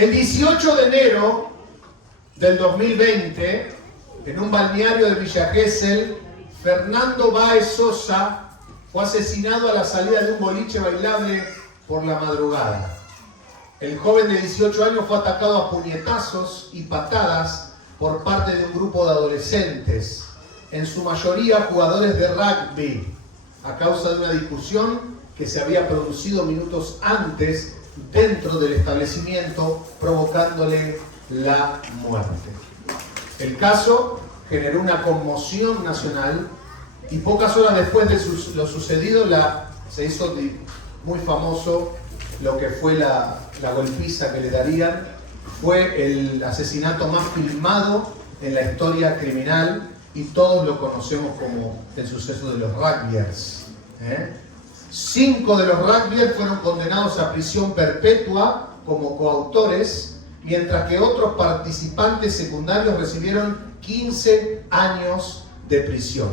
El 18 de enero del 2020, en un balneario de Villa Gesell, Fernando Báez Sosa fue asesinado a la salida de un boliche bailable por la madrugada. El joven de 18 años fue atacado a puñetazos y patadas por parte de un grupo de adolescentes, en su mayoría jugadores de rugby, a causa de una discusión que se había producido minutos antes dentro del establecimiento, provocándole la muerte. El caso generó una conmoción nacional y pocas horas después de lo sucedido se hizo muy famoso lo que fue la golpiza que le darían. Fue el asesinato más filmado en la historia criminal y todos lo conocemos como el suceso de los rugbyers. 5 de los rugbyers fueron condenados a prisión perpetua como coautores, mientras que otros participantes secundarios recibieron 15 años de prisión.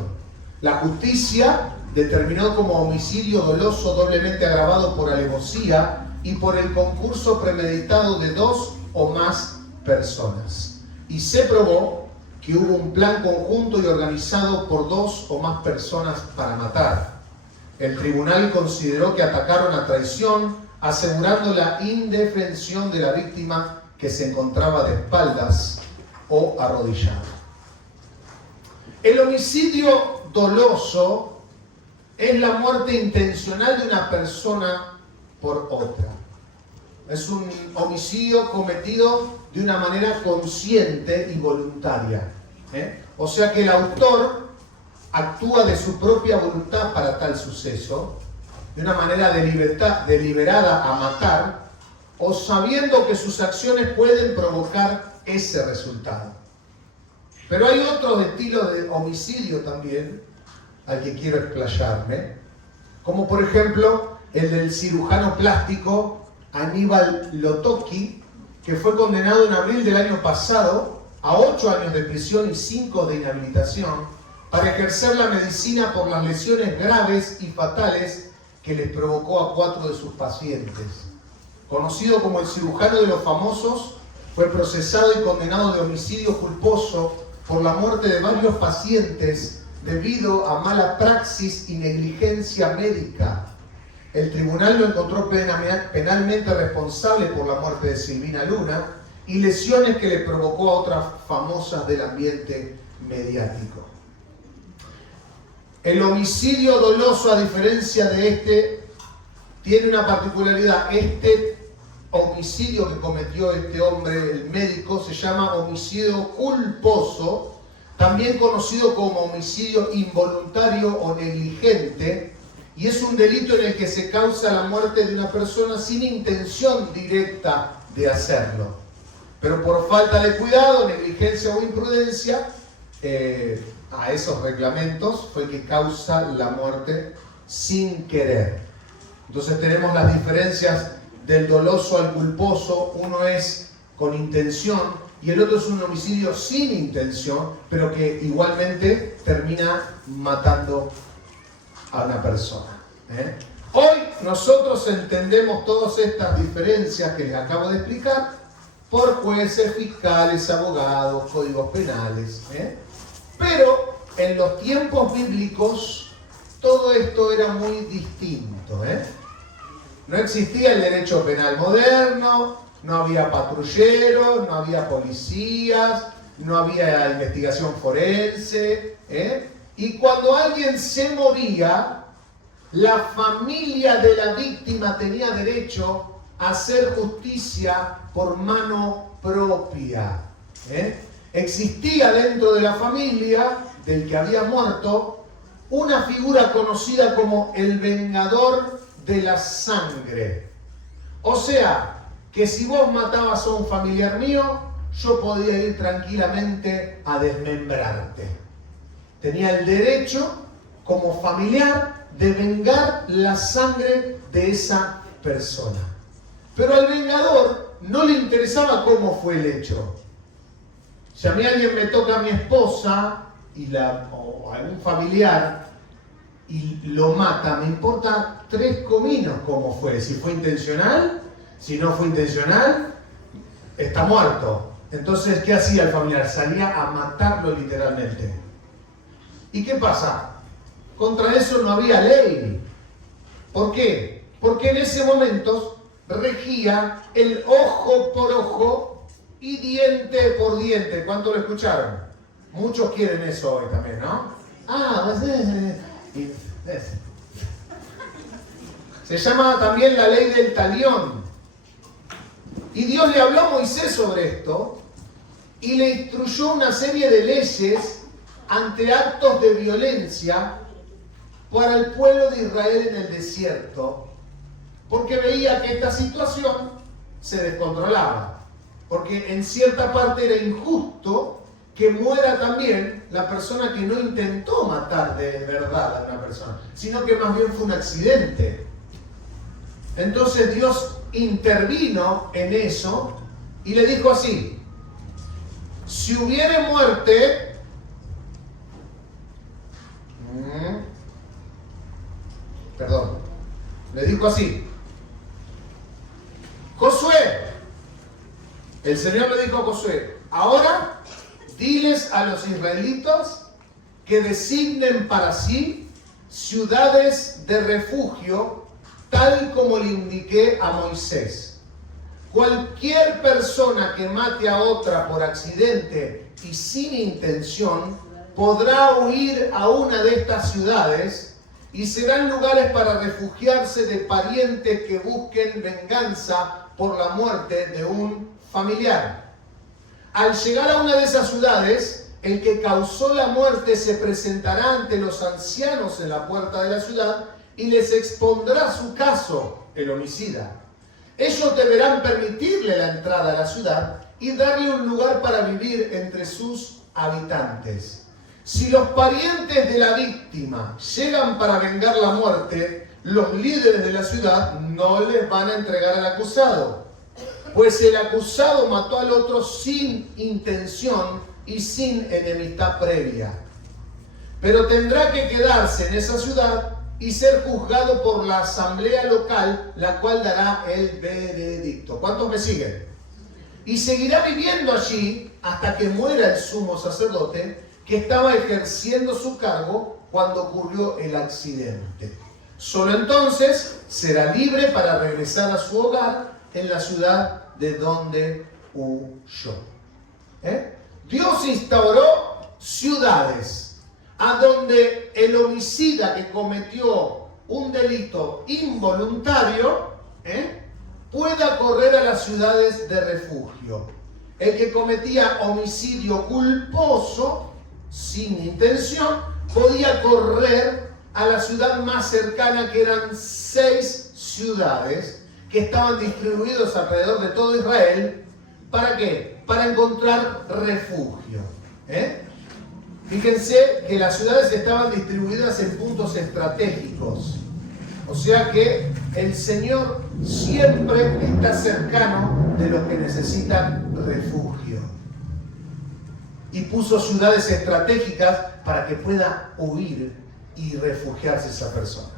La justicia determinó como homicidio doloso doblemente agravado por alevosía y por el concurso premeditado de 2 o más personas. Y se probó que hubo un plan conjunto y organizado por 2 o más personas para matar. El tribunal consideró que atacaron a traición, asegurando la indefensión de la víctima que se encontraba de espaldas o arrodillada. El homicidio doloso es la muerte intencional de una persona por otra. Es un homicidio cometido de una manera consciente y voluntaria. O sea que el autor actúa de su propia voluntad para tal suceso, de una manera deliberada a matar, o sabiendo que sus acciones pueden provocar ese resultado. Pero hay otros estilos de homicidio también, al que quiero explayarme, como por ejemplo el del cirujano plástico Aníbal Lotocki, que fue condenado en abril del año pasado a 8 años de prisión y 5 de inhabilitación para ejercer la medicina por las lesiones graves y fatales que les provocó a 4 de sus pacientes. Conocido como el cirujano de los famosos, fue procesado y condenado de homicidio culposo por la muerte de varios pacientes debido a mala praxis y negligencia médica. El tribunal lo encontró penalmente responsable por la muerte de Silvina Luna y lesiones que le provocó a otras famosas del ambiente mediático. El homicidio doloso, a diferencia de este, tiene una particularidad. Este homicidio que cometió este hombre, el médico, se llama homicidio culposo, también conocido como homicidio involuntario o negligente, y es un delito en el que se causa la muerte de una persona sin intención directa de hacerlo, pero por falta de cuidado, negligencia o imprudencia, a esos reglamentos fue que causa la muerte sin querer. Entonces tenemos las diferencias del doloso al culposo. Uno es con intención y el otro es un homicidio sin intención, pero que igualmente termina matando a una persona. Hoy nosotros entendemos todas estas diferencias que les acabo de explicar por jueces, fiscales, abogados, códigos penales. Pero en los tiempos bíblicos todo esto era muy distinto. No existía el derecho penal moderno, no había patrulleros, no había policías, no había investigación forense. Y cuando alguien se moría, la familia de la víctima tenía derecho a hacer justicia por mano propia. Existía dentro de la familia del que había muerto una figura conocida como el vengador de la sangre. O sea, que si vos matabas a un familiar mío, yo podía ir tranquilamente a desmembrarte. Tenía el derecho, como familiar, de vengar la sangre de esa persona. Pero al vengador no le interesaba cómo fue el hecho. Si a mí alguien me toca a mi esposa o a algún familiar y lo mata, me importa 3 cominos cómo fue. Si fue intencional, si no fue intencional, está muerto. Entonces, ¿qué hacía el familiar? Salía a matarlo literalmente. ¿Y qué pasa? Contra eso no había ley. ¿Por qué? Porque en ese momento regía el ojo por ojo y diente por diente. ¿Cuánto lo escucharon? Muchos quieren eso hoy también, ¿no? Se llama también la ley del talión. Y Dios le habló a Moisés sobre esto y le instruyó una serie de leyes ante actos de violencia para el pueblo de Israel en el desierto, porque veía que esta situación se descontrolaba, porque en cierta parte era injusto que muera también la persona que no intentó matar de verdad a una persona, sino que más bien fue un accidente. Entonces Dios intervino en eso y le dijo así: si hubiere muerte, le dijo así: Josué, el Señor le dijo a Josué, ahora diles a los israelitas que designen para sí ciudades de refugio, tal como le indiqué a Moisés. Cualquier persona que mate a otra por accidente y sin intención podrá huir a una de estas ciudades y serán lugares para refugiarse de parientes que busquen venganza por la muerte de un familiar. Al llegar a una de esas ciudades, el que causó la muerte se presentará ante los ancianos en la puerta de la ciudad y les expondrá su caso, el homicida. Ellos deberán permitirle la entrada a la ciudad y darle un lugar para vivir entre sus habitantes. Si los parientes de la víctima llegan para vengar la muerte, los líderes de la ciudad no les van a entregar al acusado, pues el acusado mató al otro sin intención y sin enemistad previa. Pero tendrá que quedarse en esa ciudad y ser juzgado por la asamblea local, la cual dará el veredicto. ¿Cuántos me siguen? Y seguirá viviendo allí hasta que muera el sumo sacerdote que estaba ejerciendo su cargo cuando ocurrió el accidente. Solo entonces será libre para regresar a su hogar en la ciudad de donde huyó. Dios instauró ciudades a donde el homicida que cometió un delito involuntario pueda correr a las ciudades de refugio. El que cometía homicidio culposo, sin intención, podía correr a la ciudad más cercana, que eran 6 ciudades que estaban distribuidos alrededor de todo Israel. ¿Para qué? Para encontrar refugio. Fíjense que las ciudades estaban distribuidas en puntos estratégicos. O sea que el Señor siempre está cercano de los que necesitan refugio. Y puso ciudades estratégicas para que pueda huir y refugiarse esa persona.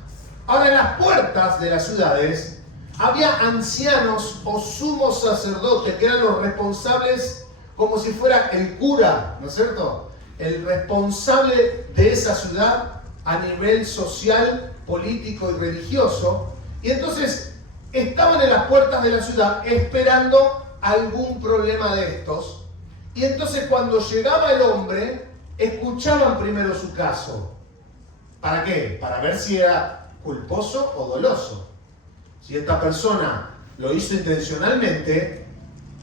Ahora, en las puertas de las ciudades había ancianos o sumos sacerdotes que eran los responsables, como si fuera el cura, ¿no es cierto? El responsable de esa ciudad a nivel social, político y religioso. Y entonces estaban en las puertas de la ciudad esperando algún problema de estos. Y entonces cuando llegaba el hombre, escuchaban primero su caso. ¿Para qué? Para ver si era culposo o doloso. Si esta persona lo hizo intencionalmente,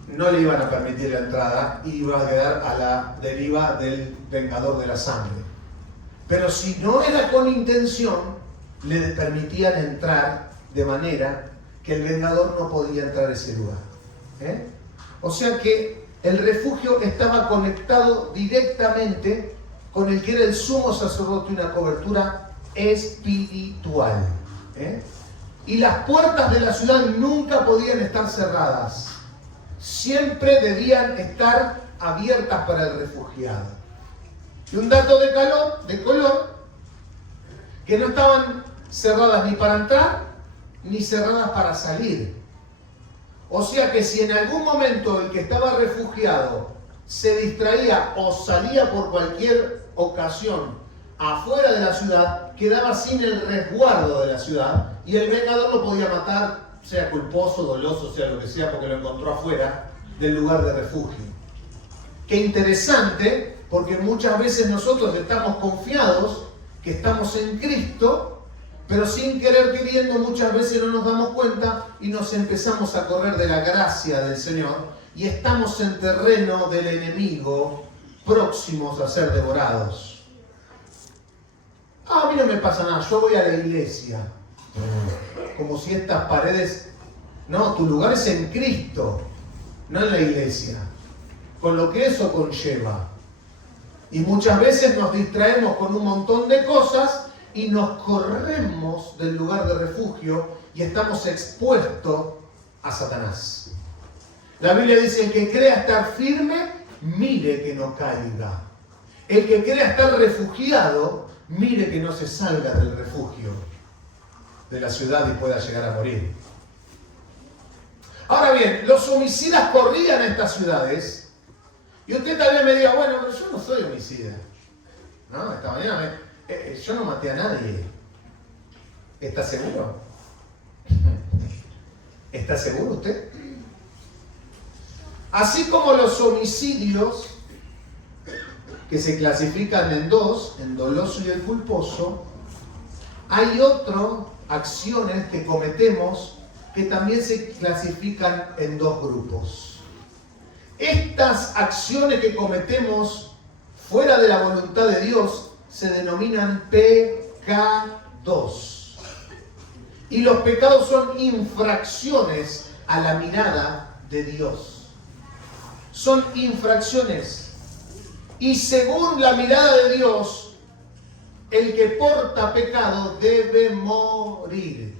no le iban a permitir la entrada y iba a quedar a la deriva del vengador de la sangre. Pero si no era con intención, le permitían entrar de manera que el vengador no podía entrar a ese lugar. O sea que el refugio estaba conectado directamente con el que era el sumo sacerdote, una cobertura espiritual. Y las puertas de la ciudad nunca podían estar cerradas. Siempre debían estar abiertas para el refugiado. Y un dato de color, que no estaban cerradas ni para entrar, ni cerradas para salir. O sea que si en algún momento el que estaba refugiado se distraía o salía por cualquier ocasión afuera de la ciudad, quedaba sin el resguardo de la ciudad y el vengador lo podía matar, sea culposo, doloso, sea lo que sea, porque lo encontró afuera del lugar de refugio. Qué interesante, porque muchas veces nosotros estamos confiados que estamos en Cristo, pero sin querer queriendo muchas veces no nos damos cuenta y nos empezamos a correr de la gracia del Señor y estamos en terreno del enemigo, próximos a ser devorados. A mí no me pasa nada, yo voy a la iglesia. Como si estas paredes... No, tu lugar es en Cristo, no en la iglesia. Con lo que eso conlleva. Y muchas veces nos distraemos con un montón de cosas y nos corremos del lugar de refugio y estamos expuestos a Satanás. La Biblia dice, el que crea estar firme, mire que no caiga. El que crea estar refugiado, mire que no se salga del refugio de la ciudad y pueda llegar a morir. Ahora bien, los homicidas corrían a estas ciudades y usted también me diga, bueno, pero yo no soy homicida. No, esta mañana yo no maté a nadie. ¿Está seguro? ¿Está seguro usted? Así como los homicidios que se clasifican en dos, el doloso y el culposo, hay otras acciones que cometemos que también se clasifican en dos grupos. Estas acciones que cometemos fuera de la voluntad de Dios se denominan pecados. Y los pecados son infracciones a la mirada de Dios. Son infracciones. Y según la mirada de Dios, el que porta pecado debe morir.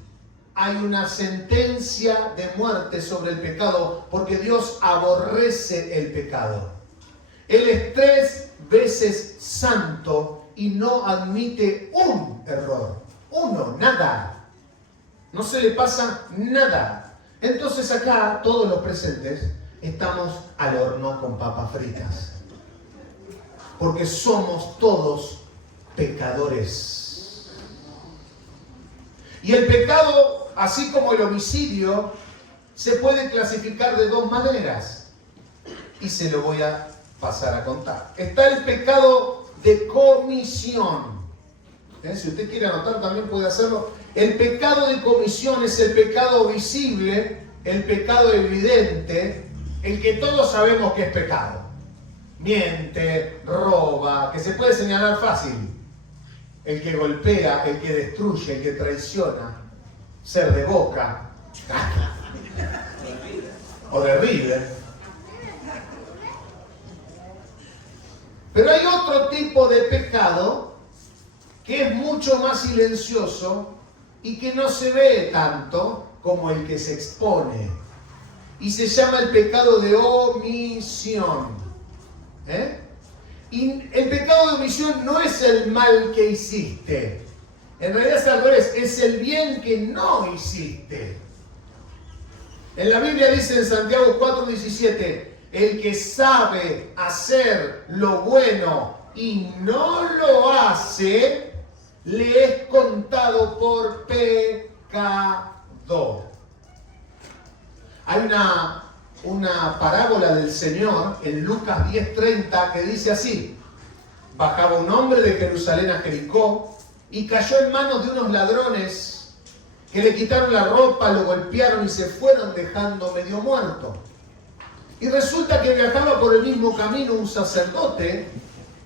Hay una sentencia de muerte sobre el pecado porque Dios aborrece el pecado. Él es 3 veces santo y no admite un error. Uno, nada. No se le pasa nada. Entonces acá, todos los presentes, estamos al horno con papas fritas. Porque somos todos pecadores. Y el pecado, así como el homicidio, se puede clasificar de dos maneras. Y se lo voy a pasar a contar. Está el pecado de comisión. Si usted quiere anotar, también puede hacerlo. El pecado de comisión es el pecado visible, el pecado evidente, el que todos sabemos que es pecado. Miente, roba, que se puede señalar fácil. El que golpea, el que destruye, el que traiciona. Ser de Boca. O de River. Pero hay otro tipo de pecado que es mucho más silencioso y que no se ve tanto como el que se expone. Y se llama el pecado de omisión. Y el pecado de omisión no es el mal que hiciste. En realidad es al revés, es el bien que no hiciste. En la Biblia dice en Santiago 4:17, el que sabe hacer lo bueno y no lo hace, le es contado por pecado. Hay una parábola del Señor en Lucas 10:30 que dice así: bajaba un hombre de Jerusalén a Jericó y cayó en manos de unos ladrones que le quitaron la ropa, lo golpearon y se fueron dejando medio muerto. Y resulta que viajaba por el mismo camino un sacerdote,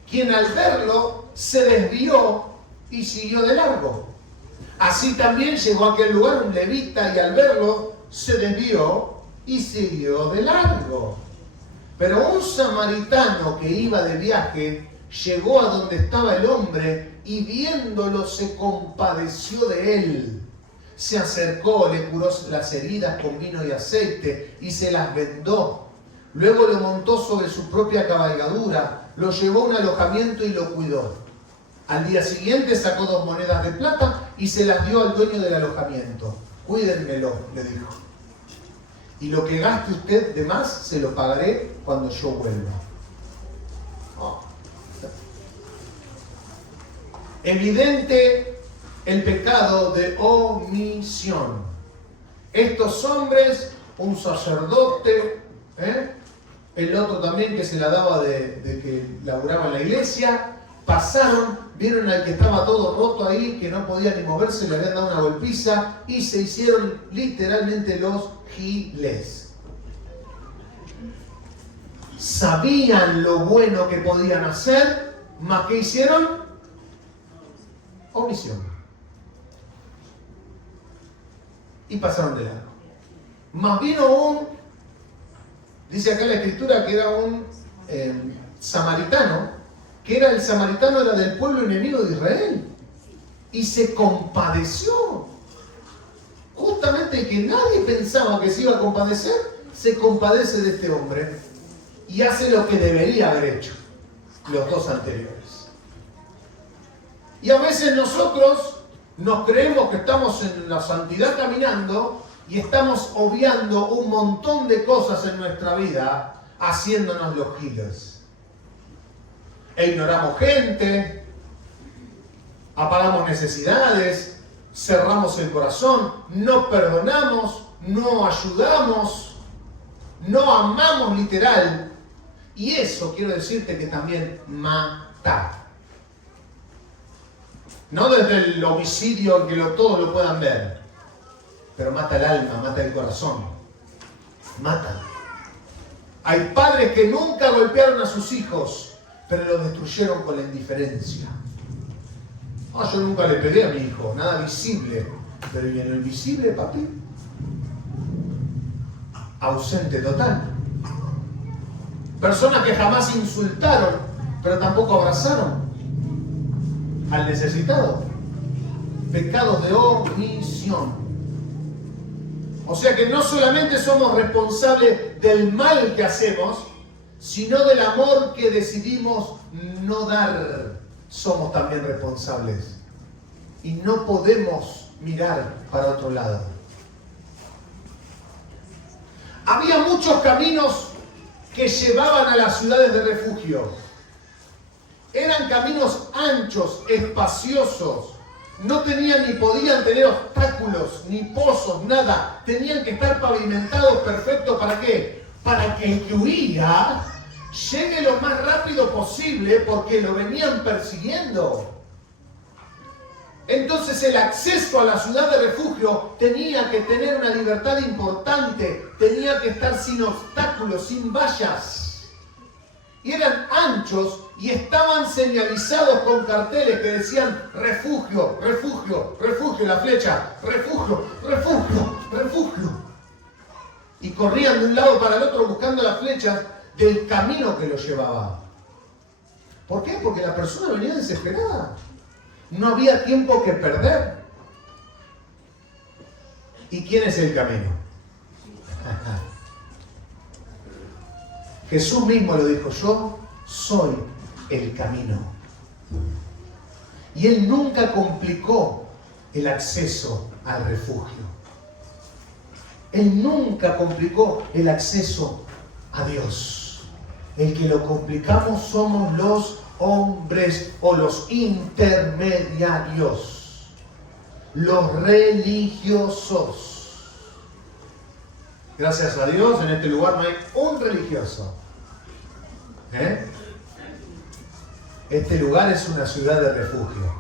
quien al verlo se desvió y siguió de largo. Así también llegó a aquel lugar un levita y al verlo se desvió y siguió de largo. Pero un samaritano que iba de viaje llegó a donde estaba el hombre y viéndolo se compadeció de él. Se acercó, le curó las heridas con vino y aceite y se las vendó. Luego lo montó sobre su propia cabalgadura, lo llevó a un alojamiento y lo cuidó. Al día siguiente sacó 2 monedas de plata y se las dio al dueño del alojamiento. Cuídenmelo, le dijo. y lo que gaste usted de más se lo pagaré cuando yo vuelva. Oh. Evidente el pecado de omisión. Estos hombres, un sacerdote, el otro también que se la daba de que laburaba en la iglesia, pasaron, vieron al que estaba todo roto ahí, que no podía ni moverse, le habían dado una golpiza y se hicieron literalmente los giles. Sabían lo bueno que podían hacer, mas ¿qué hicieron? Omisión. Y pasaron de largo. Más vino dice acá la escritura que era un samaritano, que era el samaritano, era del pueblo enemigo de Israel, y se compadeció. Justamente que nadie pensaba que se iba a compadecer, se compadece de este hombre y hace lo que debería haber hecho los dos anteriores. Y a veces nosotros nos creemos que estamos en la santidad caminando y estamos obviando un montón de cosas en nuestra vida, haciéndonos los giles. E ignoramos gente, apagamos necesidades, cerramos el corazón, no perdonamos, no ayudamos, no amamos literal. Y eso quiero decirte que también mata. No desde el homicidio que todos lo puedan ver, pero mata el alma, mata el corazón, mata. Hay padres que nunca golpearon a sus hijos, pero los destruyeron con la indiferencia. No, yo nunca le pegué a mi hijo, nada visible, pero ¿y en el visible, papi? Ausente total. Personas que jamás insultaron, pero tampoco abrazaron al necesitado. Pecados de omisión. O sea que no solamente somos responsables del mal que hacemos, sino del amor que decidimos no dar. Somos también responsables. Y no podemos mirar para otro lado. Había muchos caminos que llevaban a las ciudades de refugio. Eran caminos anchos, espaciosos. No tenían ni podían tener obstáculos, ni pozos, nada. Tenían que estar pavimentados perfectos. ¿Para qué? Para que el que huía llegue lo más rápido posible, porque lo venían persiguiendo. Entonces el acceso a la ciudad de refugio tenía que tener una libertad importante. Tenía que estar sin obstáculos, sin vallas. Y eran anchos y estaban señalizados con carteles que decían refugio, refugio, refugio, la flecha, refugio, refugio, refugio. Y corrían de un lado para el otro buscando las flechas del camino que los llevaba. ¿Por qué? Porque la persona venía desesperada. No había tiempo que perder. ¿Y quién es el camino? Jesús mismo lo dijo: yo soy el camino. Y Él nunca complicó el acceso al refugio. Él nunca complicó el acceso a Dios. El que lo complicamos somos los hombres o los intermediarios, los religiosos. Gracias a Dios, en este lugar no hay un religioso. Este lugar es una ciudad de refugio.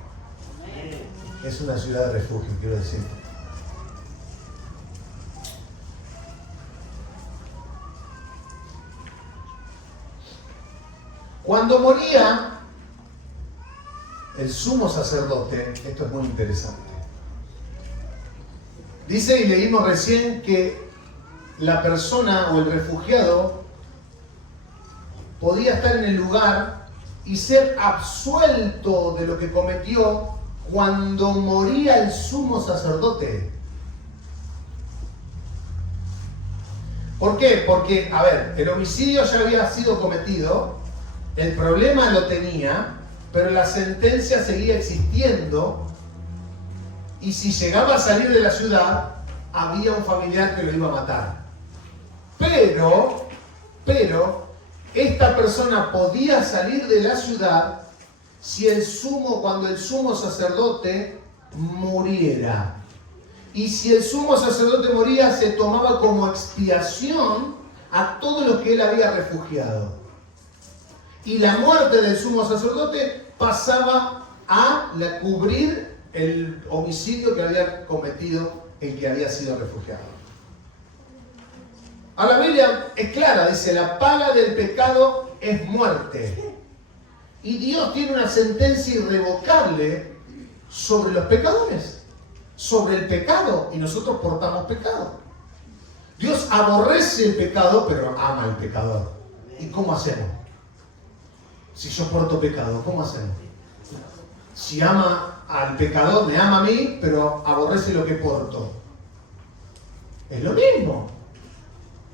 Es una ciudad de refugio, quiero decir. Cuando moría el sumo sacerdote, esto es muy interesante. Dice, y leímos recién, que la persona o el refugiado podía estar en el lugar y ser absuelto de lo que cometió cuando moría el sumo sacerdote. ¿Por qué? Porque, a ver, el homicidio ya había sido cometido, el problema lo tenía, pero la sentencia seguía existiendo, y si llegaba a salir de la ciudad, había un familiar que lo iba a matar. Pero, esta persona podía salir de la ciudad si cuando el sumo sacerdote muriera. Y si el sumo sacerdote moría, se tomaba como expiación a todos los que él había refugiado. Y la muerte del sumo sacerdote pasaba a cubrir el homicidio que había cometido el que había sido refugiado. Ahora la Biblia es clara, dice, la paga del pecado es muerte. Y Dios tiene una sentencia irrevocable sobre los pecadores, sobre el pecado, y nosotros portamos pecado. Dios aborrece el pecado, pero ama al pecador. ¿Y cómo hacemos? Si yo porto pecado, ¿cómo hacemos? Si ama al pecador, me ama a mí, pero aborrece lo que porto. Es lo mismo.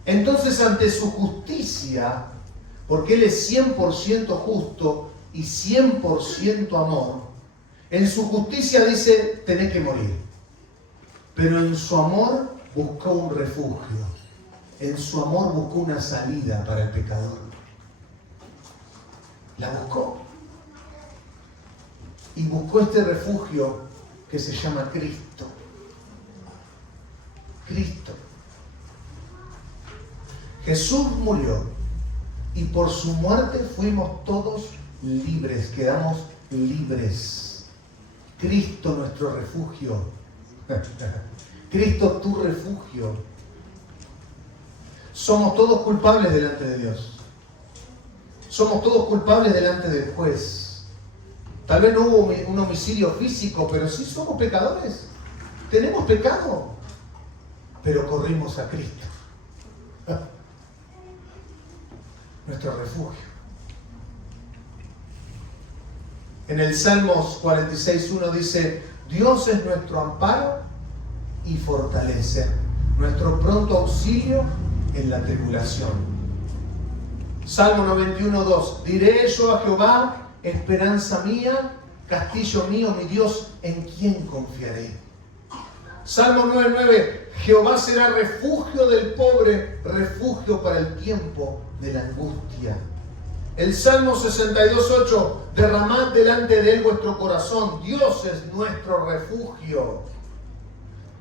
Entonces, ante su justicia, porque Él es 100% justo y 100% amor, en su justicia dice, tenés que morir. Pero en su amor buscó un refugio. En su amor buscó una salida para el pecador. La buscó. Y buscó este refugio que se llama Cristo. Cristo. Jesús murió y por su muerte fuimos todos libres, quedamos libres. Cristo nuestro refugio. Cristo tu refugio. Somos todos culpables delante de Dios. Somos todos culpables delante del juez. Tal vez no hubo un homicidio físico, pero sí somos pecadores. Tenemos pecado, pero corrimos a Cristo. Nuestro refugio. En el Salmos 46:1 dice, Dios es nuestro amparo y fortaleza, nuestro pronto auxilio en la tribulación. Salmo 91:2, diré yo a Jehová, esperanza mía, castillo mío, mi Dios, ¿en quién confiaré? Salmo 9:9, Jehová será refugio del pobre, refugio para el tiempo de la angustia. El Salmo 62:8, derramad delante de él vuestro corazón, Dios es nuestro refugio.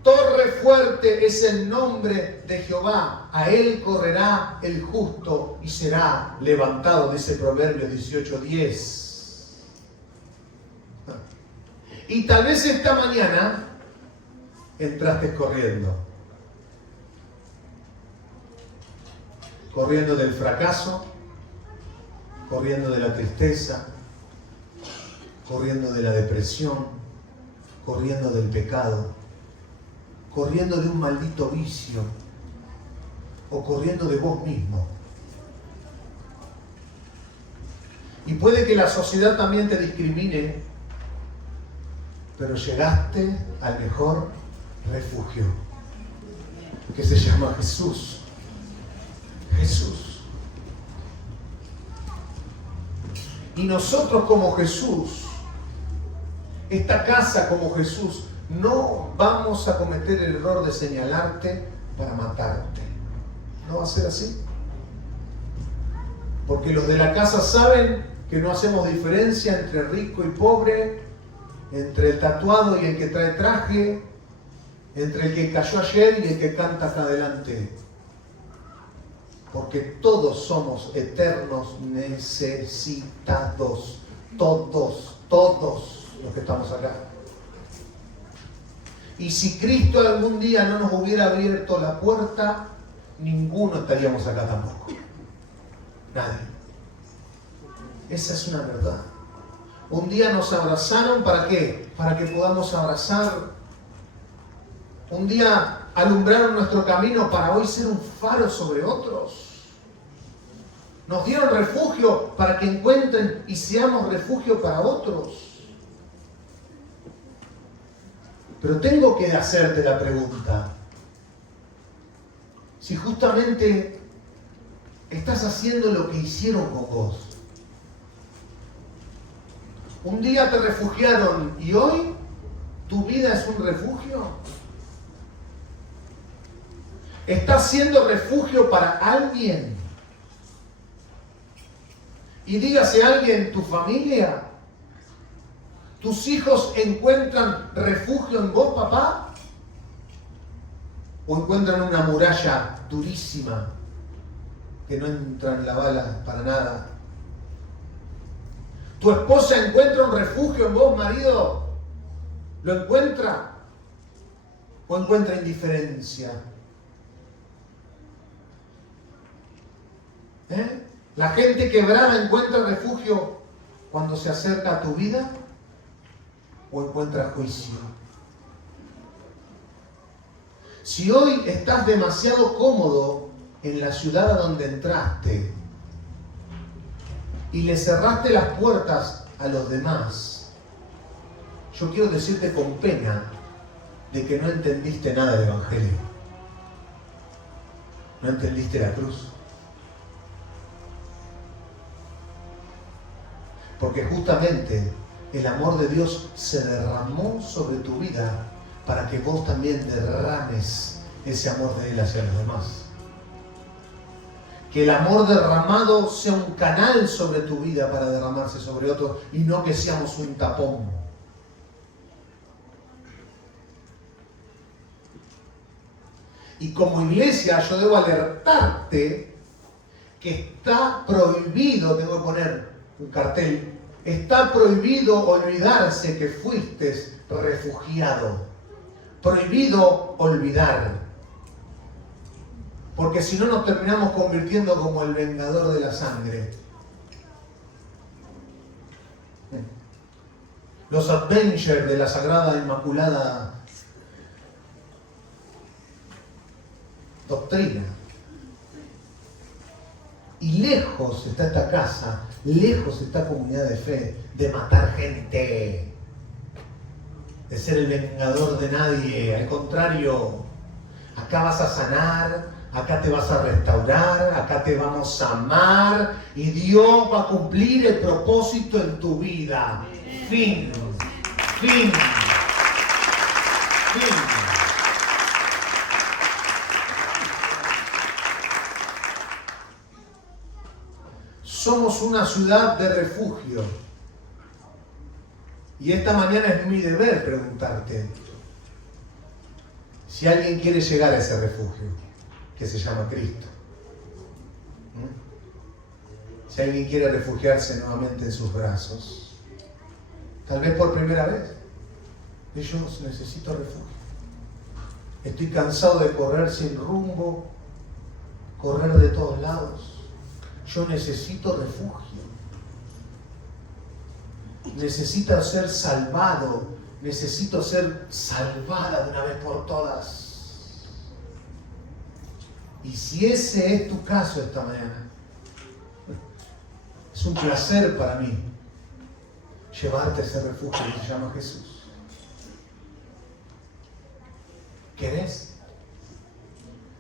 Torre fuerte es el nombre de Jehová, a él correrá el justo y será levantado, dice Proverbios 18:10. Y tal vez esta mañana entraste corriendo del fracaso, corriendo de la tristeza, corriendo de la depresión, corriendo del pecado, corriendo de un maldito vicio o corriendo de vos mismo. Y puede que la sociedad también te discrimine, pero llegaste al mejor refugio, que se llama Jesús. Jesús. Y nosotros como Jesús, esta casa como Jesús, no vamos a cometer el error de señalarte para matarte. No va a ser así. Porque los de la casa saben que no hacemos diferencia entre rico y pobre, entre el tatuado y el que trae traje, entre el que cayó ayer y el que canta acá adelante. Porque todos somos eternos necesitados. Todos los que estamos acá. Y si Cristo algún día no nos hubiera abierto la puerta, ninguno estaríamos acá tampoco. Nadie. Esa es una verdad. Un día nos abrazaron, ¿para qué? Para que podamos abrazar. Un día alumbraron nuestro camino para hoy ser un faro sobre otros. Nos dieron refugio para que encuentren y seamos refugio para otros. Pero tengo que hacerte la pregunta. Si justamente estás haciendo lo que hicieron con vos. Un día te refugiaron y hoy tu vida es un refugio. ¿Estás siendo refugio para alguien? Y dígase alguien, tu familia, tus hijos encuentran refugio en vos, papá, o encuentran una muralla durísima que no entra en la bala para nada. ¿Tu esposa encuentra un refugio en vos, marido? ¿Lo encuentra? ¿O encuentra indiferencia? ¿La gente quebrada encuentra refugio cuando se acerca a tu vida? ¿O encuentra juicio? Si hoy estás demasiado cómodo en la ciudad a donde entraste y le cerraste las puertas a los demás, yo quiero decirte con pena de que no entendiste nada del Evangelio. No entendiste la cruz. Porque justamente el amor de Dios se derramó sobre tu vida para que vos también derrames ese amor de Él hacia los demás. Que el amor derramado sea un canal sobre tu vida para derramarse sobre otros y no que seamos un tapón. Y como iglesia yo debo alertarte que está prohibido, tengo que poner un cartel, está prohibido olvidarse que fuiste refugiado. Prohibido olvidar. Porque si no nos terminamos convirtiendo como el vengador de la sangre. Los Avengers de la Sagrada Inmaculada Doctrina. Y lejos está esta casa, lejos esta comunidad de fe, de matar gente, de ser el vengador de nadie. Al contrario, acá vas a sanar, acá te vas a restaurar, acá te vamos a amar y Dios va a cumplir el propósito en tu vida. Fin. Fin. Fin. Somos una ciudad de refugio. Y esta mañana es mi deber preguntarte si alguien quiere llegar a ese refugio que se llama Cristo. Si alguien quiere refugiarse nuevamente en sus brazos, tal vez por primera vez. Yo necesito refugio. Estoy cansado de correr sin rumbo, correr de todos lados. Yo necesito refugio. Necesito ser salvado. Necesito ser salvada de una vez por todas. Y si ese es tu caso esta mañana, es un placer para mí llevarte a ese refugio que se llama Jesús. ¿Querés?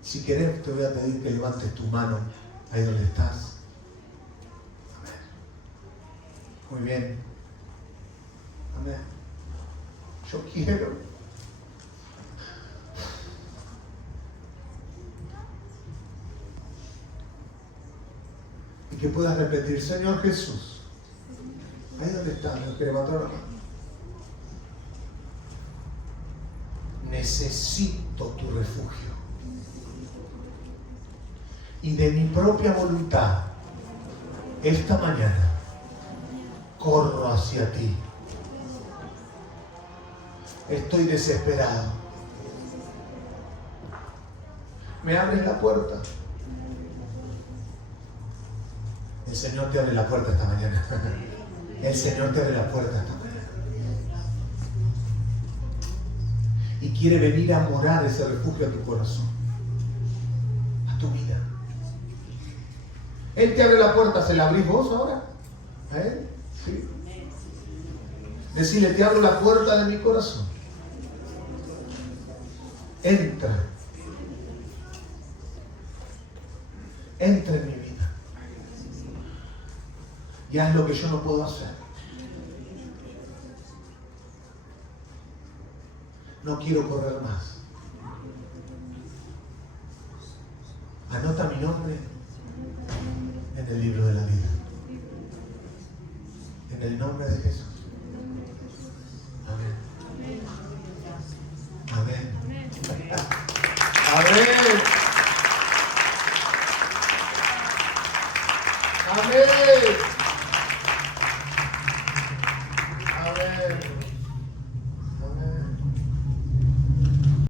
Si querés, te voy a pedir que levantes tu mano ahí donde estás. Muy bien. Amén. Yo quiero. Y que puedas repetir, Señor Jesús. Ahí donde estás, los que levantaron la mano. Necesito tu refugio. Y de mi propia voluntad, esta mañana, corro hacia ti. Estoy desesperado. ¿Me abres la puerta? El Señor te abre la puerta esta mañana. El Señor te abre la puerta esta mañana. Y quiere venir a morar ese refugio a tu corazón, a tu vida. Él te abre la puerta, ¿se la abrís vos ahora? ¿A Él? Sí. Decirle, te abro la puerta de mi corazón. Entra. Entra en mi vida. Y haz lo que yo no puedo hacer. No quiero correr más. Anota mi nombre en el libro de la vida. En el nombre de Jesús. Amén. Amén. Amén. Amén. Amén.